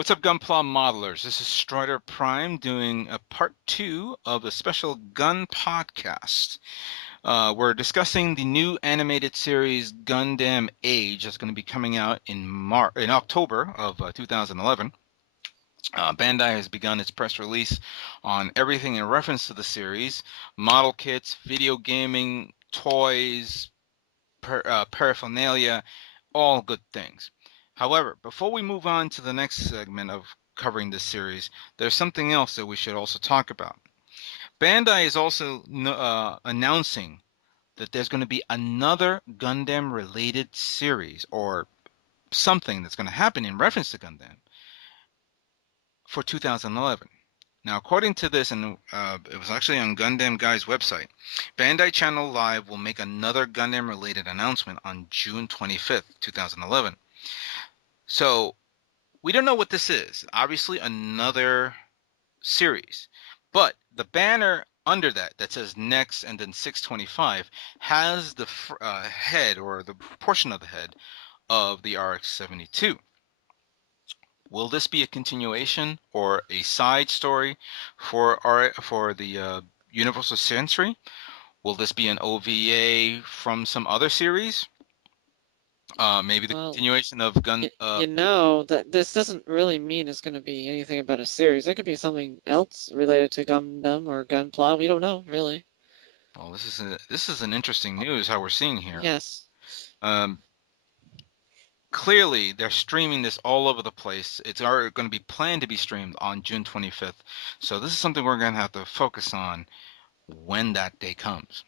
What's up, Gunpla modelers? This is Strider Prime doing a part 2 of a special gun podcast. We're discussing the new animated series Gundam Age that's going to be coming out in October of 2011. Bandai has begun its press release on everything in reference to the series: model kits, video gaming, toys, paraphernalia, all good things. However, before we move on to the next segment of covering this series, there's something else that we should also talk about. Bandai is also announcing that there's going to be another Gundam related series or something that's going to happen in reference to Gundam for 2011. Now, according to this, and it was actually on Gundam Guy's website, Bandai Channel Live will make another Gundam-related announcement on June 25th, 2011. So, we don't know what this is. Obviously, another series. But the banner under that says Next and then 625 has the head or the portion of the head of the RX-72. Will this be a continuation or a side story for the Universal Sensory? Will this be an OVA from some other series? Maybe the Well, continuation of Gun. you know that this doesn't really mean it's going to be anything about a series. It could be something else related to Gundam or Gunpla. We don't know, really. Well, this is an interesting news how we're seeing here. Yes. Um, Clearly, they're streaming this all over the place. It's already going to be planned to be streamed on June 25th. So this is something we're going to have to focus on when that day comes.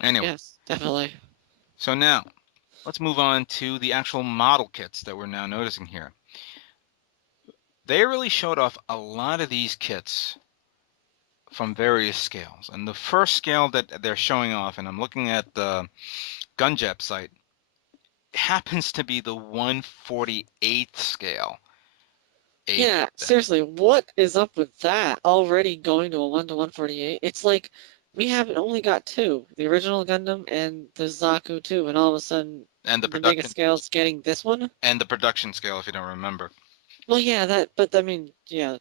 Anyway, Yes, definitely. so now let's move on to the actual model kits that we're now noticing here. They really showed off a lot of these kits from various scales. And the first scale that they're showing off, and I'm looking at the Gunjap site, happens to be the 1/48th scale. Yeah, seriously, what is up with that? Already going to a 1 to 148? It's like we haven't only got two, the original Gundam and the Zaku 2, and all of a sudden And the the Mega production Scale's getting this one? and the production scale, if you don't remember. Well, yeah, but I mean, yeah,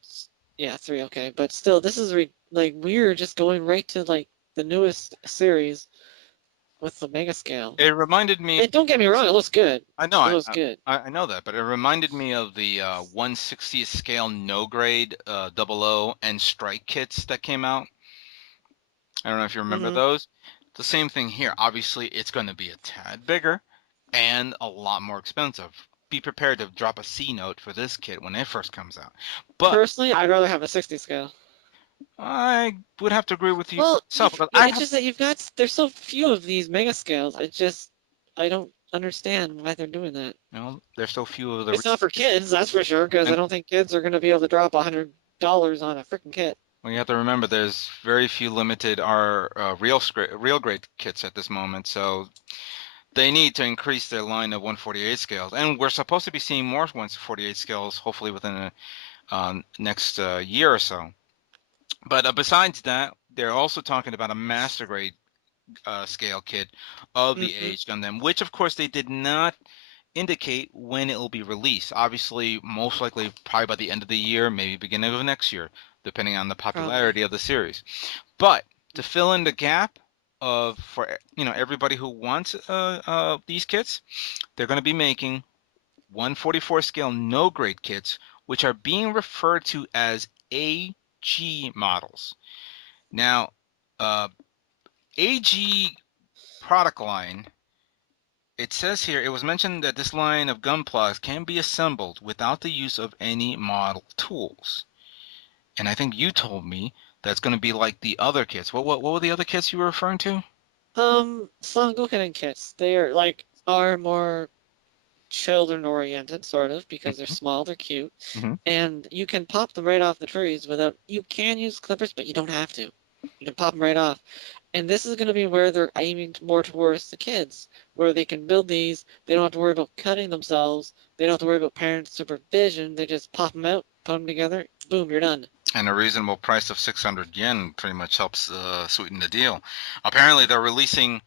yeah, three, okay, but still, this is like we're just going right to like the newest series with the mega scale. It reminded me. And don't get me wrong, it looks good. I know, It looks good. I know that, but it reminded me of the 1/60th scale no grade 00 and strike kits that came out. I don't know if you remember Hmm. those. The same thing here. Obviously, it's going to be a tad bigger and a lot more expensive. Be prepared to drop a C note for this kit when it first comes out. But Personally, I'd rather have a 60 scale. I would have to agree with you Well, myself. But I it's have, just that there's so few of these mega scales. I don't understand why they're doing that. there's so few of the. It's not for kids, that's for sure, because I And don't think kids are going to be able to drop $100 on a freaking kit. well, you have to remember there's very few limited real grade kits at this moment, so they need to increase their line of 1/48 scales, and we're supposed to be seeing more 1/48 scales hopefully within the next year or so. But besides that, they're also talking about a master grade scale kit of the Hmm. Age Gundam, which of course they did not indicate when it will be released. Obviously, most likely probably by the end of the year, maybe beginning of next year, depending on the Probably. popularity of the series. But to fill in the gap of for everybody who wants these kits, they're going to be making 1/44 scale no grade kits, which are being referred to as AG models. Now, uh, AG product line, it says here, it was mentioned that this line of gun plugs can be assembled without the use of any model tools. And I think you told me that's going to be like the other kits. What were the other kits you were referring to? Son Goku kits. They are more children oriented, sort of, because they're Hmm. small, they're cute, Hmm. and you can pop them right off the trees without. You can use clippers, but you don't have to. You can pop them right off. And this is going to be where they're aiming more towards the kids, where they can build these. They don't have to worry about cutting themselves. They don't have to worry about parent supervision. They just pop them out, put them together, boom, you're done. And a reasonable price of 600 yen pretty much helps sweeten the deal. Apparently, they're releasing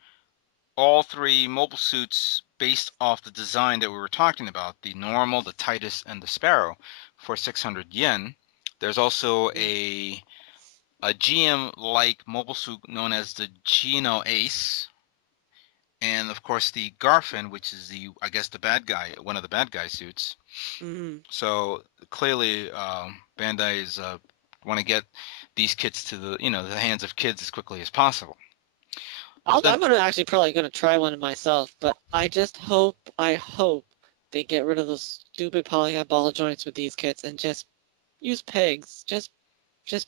all three mobile suits based off the design that we were talking about, the normal, the Titus, and the Sparrow, for 600 yen. There's also a GM-like mobile suit known as the Gino Ace, and of course the Garfin, which is I guess the bad guy, one of the bad guy suits. Mm-hmm. So clearly, Bandai is want to get these kits to the hands of kids as quickly as possible. I'm Then, gonna actually probably gonna try one myself, but I hope they get rid of those stupid polycap ball joints with these kits and just use pegs, just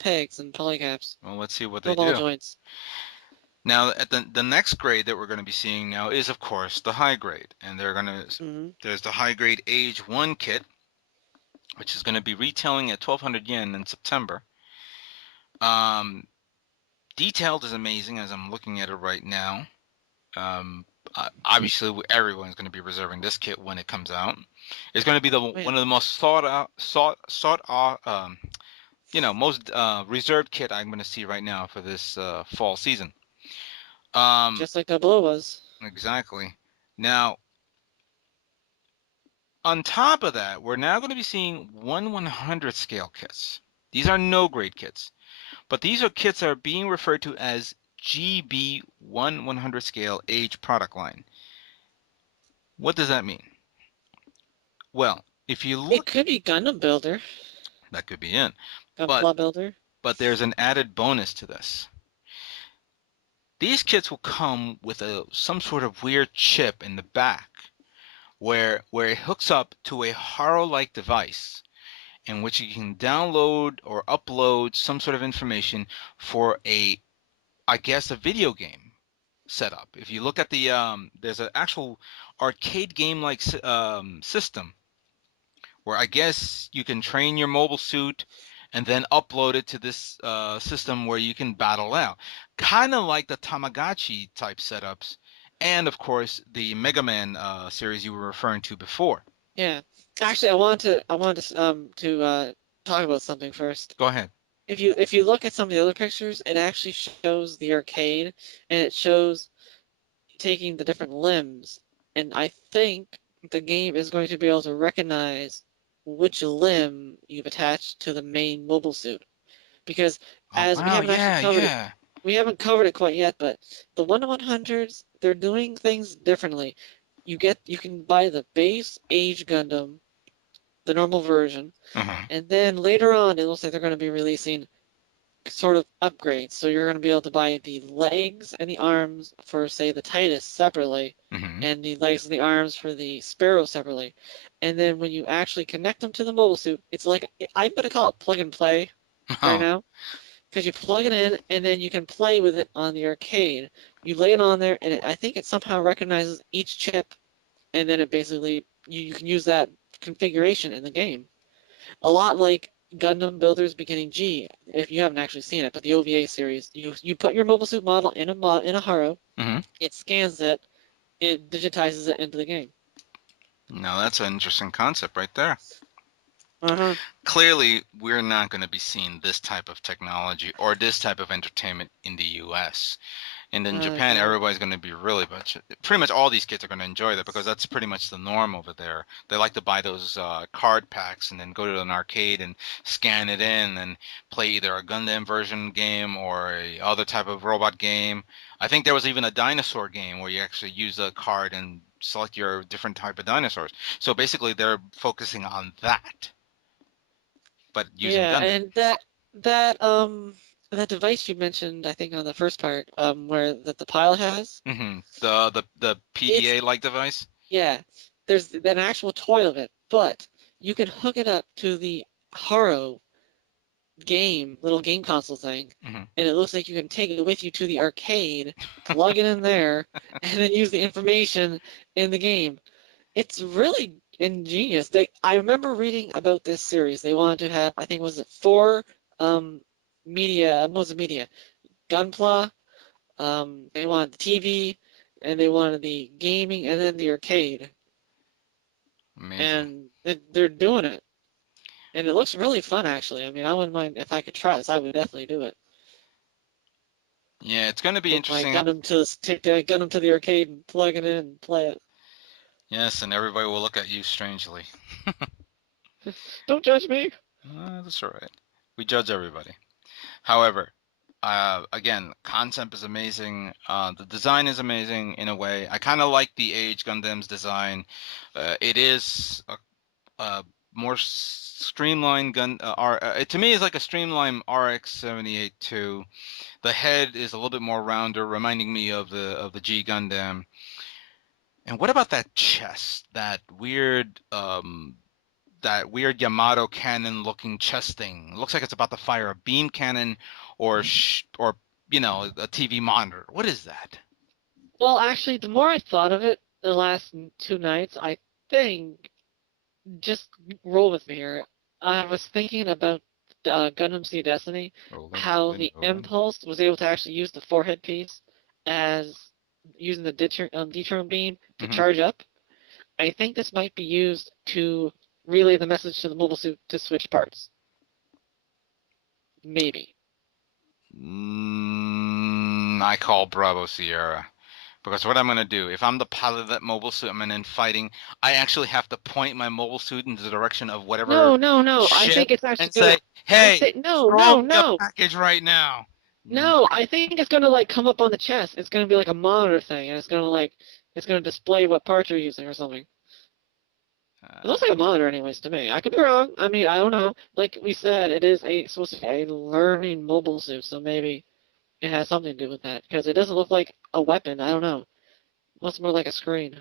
pegs and polycaps, well, let's see what they no ball do. joints. Now, at the next grade that we're going to be seeing now is, of course, the high grade, and Mm-hmm. there's the high grade Age 1 kit, which is going to be retailing at 1,200 yen in September. Um, Detailed is amazing as I'm looking at it right now. Um, Obviously, everyone's going to be reserving this kit when it comes out. It's going to be Oh, yeah. one of the most sought out, most reserved kit I'm going to see right now for this fall season. Just like the blue was. Exactly. Now, on top of that, we're now going to be seeing 1/100 scale kits. These are no grade kits, but these are kits that are being referred to as GB 1/100 scale age product line. What does that mean? Well, if you It look, could be Gundam Builder, that could be in, but Gunpla Builder. there's an added bonus to this. These kits will come with some sort of weird chip in the back where it hooks up to a Haro-like device in which you can download or upload some sort of information for I guess, a video game setup. If you look at there's an actual arcade game-like system where I guess you can train your mobile suit and then upload it to this system where you can battle out. Kind of like the Tamagotchi type setups, and of course the Mega Man series you were referring to before. Yeah. Actually, I wanted to talk about something first. Go ahead. If you look at some of the other pictures, it actually shows the arcade and it shows taking the different limbs. And I think the game is going to be able to recognize which limb you've attached to the main mobile suit. Because Oh as we wow, haven't actually yeah, covered it, yeah. we haven't covered it quite yet, but the 1/100s, they're doing things differently. You can buy the base Age Gundam, the normal version, Uh-huh. and then later on it looks like they're going to be releasing sort of upgrades. So you're going to be able to buy the legs and the arms for, say, the Titus separately, Mm-hmm. and the legs and the arms for the Sparrow separately. And then when you actually connect them to the mobile suit, it's like, I'm going to call it plug and play right Oh, now, because you plug it in and then you can play with it on the arcade. You lay it on there, and I think it somehow recognizes each chip, and then it basically, you can use that configuration in the game. A lot like Gundam Builders Beginning G, if you haven't actually seen it, but the OVA series, you put your mobile suit model in a Haro, mm-hmm. it scans it, it digitizes it into the game. No, that's an interesting concept right there. Uh-huh. Clearly, we're not going to be seeing this type of technology or this type of entertainment in the U.S. And in Japan, No. everybody's going to be pretty much all these kids are going to enjoy that because that's pretty much the norm over there. They like to buy those card packs and then go to an arcade and scan it in and play either a Gundam version game or a other type of robot game. I think there was even a dinosaur game where you actually use a card and select your different type of dinosaurs. So basically, they're focusing on that, but using Yeah, Gundam. and that device you mentioned, I think on the first part, where that the pilot has, The it's PDA like device. yeah, there's an actual toy of it, but you can hook it up to the Haro little game console thing, Hmm. and it looks like you can take it with you to the arcade, plug it in there, and then use the information in the game. It's really ingenious. I remember reading about this series. They wanted to have, I think, was it four media, what was it media? Gunpla, they wanted the TV, and they wanted the gaming, and then the arcade. Amazing. And they're doing it. And it looks really fun, actually. I mean, I wouldn't mind if I could try this. I would definitely do it. Yeah, it's going to be interesting. Take the Gundam to the arcade and plug it in and play it. Yes, and everybody will look at you strangely. Don't judge me. That's all right. We judge everybody. However, again, concept is amazing. The design is amazing in a way. I kind of like the Age Gundam's design. It is a more streamlined gun. To me, it's like a streamlined RX-78 2. The head is a little bit more rounder, reminding me of the G Gundam. And what about that chest? That weird Yamato cannon looking chest thing. It looks like it's about to fire a beam cannon or a TV monitor. What is that? Well, actually, the more I thought of it the last 2 nights, I think, just roll with me here. I was thinking about Gundam Seed Destiny, Rolling, how rolling, the rolling. Impulse was able to actually use the forehead piece as using the Deuterium beam to Hmm. charge up. I think this might be used to relay the message to the mobile suit to switch parts. Maybe. I call Bravo Sierra. Because what I'm going to do, if I'm the pilot of that mobile suit, I'm in fighting, I actually have to point my mobile suit in the direction of whatever No, no, no. I ship think it's actually and gonna. say, hey, No, throw no, me a no. package right now. No, I think it's gonna like come up on the chest. It's gonna be like a monitor thing, and it's gonna display what parts you're using or something. It Uh, looks like a monitor, anyways, to me. I could be wrong. I mean, I don't know. Like we said, it is supposed to be a learning mobile suit, so maybe it has something to do with that. Because it doesn't look like a weapon. I don't know. It looks more like a screen.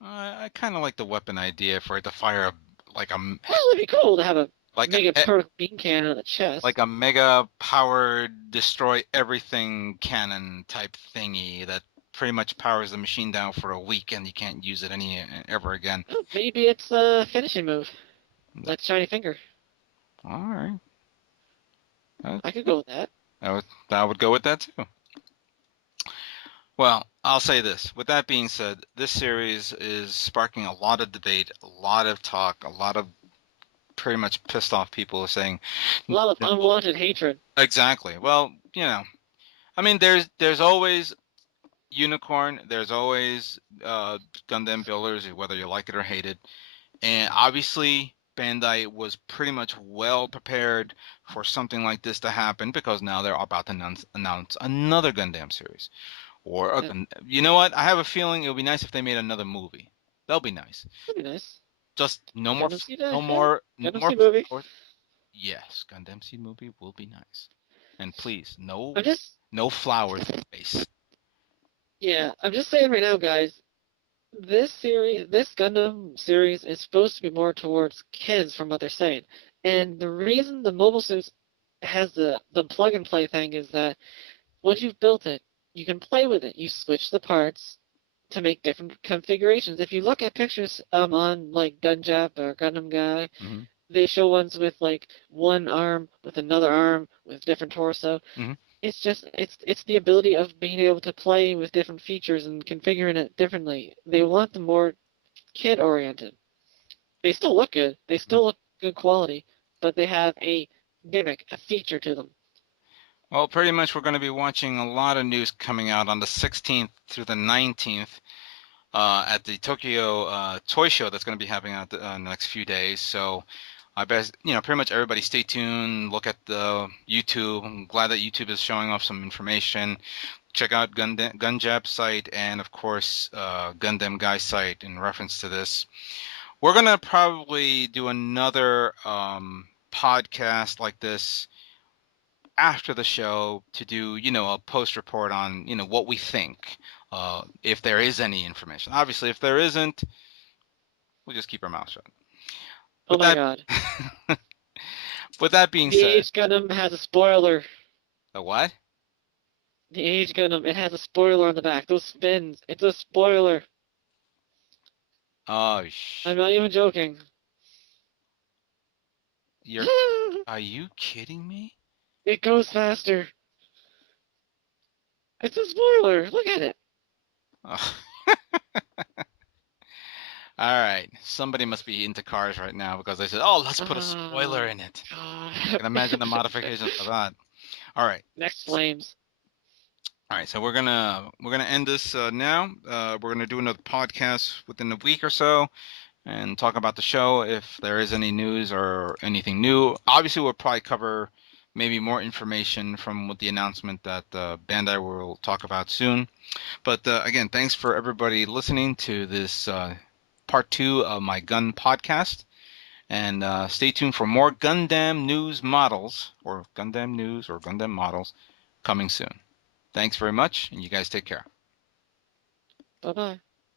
I kind of like the weapon idea for it to fire like a Well, it'd be cool to have a like mega a particle beam cannon on the like chest. a mega powered destroy everything cannon type thingy that pretty much powers the machine down for a week and you can't use it any ever again. Oh, maybe it's a finishing move, like Shiny Finger. All right, that, I could go with that. I would go with that too. Well, I'll say this. With that being said, this series is sparking a lot of debate, a lot of talk, a lot of pretty much pissed off people saying, A lot of "No." unwanted hatred. Exactly. Well, I mean, there's always Unicorn. There's always Gundam builders, whether you like it or hate it. And obviously, Bandai was pretty much well prepared for something like this to happen because now they're about to announce another Gundam series. Yeah, You know what? I have a feeling it would be nice if they made another movie. That'll be nice. that'd be nice. Just no more, Gundam Seed, no yeah. more, no Gundam more Seed movie. flowers. Yes, Gundam Seed movie will be nice. And please, I'm just, no flowers in space. yeah, I'm just saying right now, guys. This Gundam series is supposed to be more towards kids, from what they're saying. And the reason the mobile suits has the plug and play thing is that once you've built it, you can play with it. You switch the parts to make different configurations. If you look at pictures on like Gunjap or Gundam Guy, Hmm. they show ones with like one arm with another arm with different torso. Hmm. It's just it's the ability of being able to play with different features and configuring it differently. They want them more kid oriented. They still look good. They still look good quality, but they have a gimmick, a feature to them. Well, pretty much we're going to be watching a lot of news coming out on the 16th through the 19th at the Tokyo Toy Show that's going to be happening out in the next few days. So I bet, pretty much everybody stay tuned, look at the YouTube. I'm glad that YouTube is showing off some information. Check out Gunjab's site and, of course, Gundam Guy's site in reference to this. We're going to probably do another podcast like this after the show to do, a post report on, what we think, if there is any information. Obviously, if there isn't, we'll just keep our mouth shut. Oh With my that, god. with that being The said, Age Gundam has a spoiler. the what? The Age Gundam, it has a spoiler on the back. Those spins, it's a spoiler. Oh, I'm not even joking. you're, are you kidding me? It goes faster. It's a spoiler. Look at it. Oh. All right, somebody must be into cars right now because they said, "Oh, let's put a spoiler in it." I God. can imagine the modifications for that. All right. Next flames. All right, so we're gonna end this now. We're gonna do another podcast within a week or so, and talk about the show if there is any news or anything new. Obviously, we'll probably cover maybe more information from what the announcement that Bandai will talk about soon. But again, thanks for everybody listening to this part 2 of my gun podcast. And stay tuned for more Gundam news models, or Gundam news or Gundam models coming soon. Thanks very much, and you guys take care. Bye bye.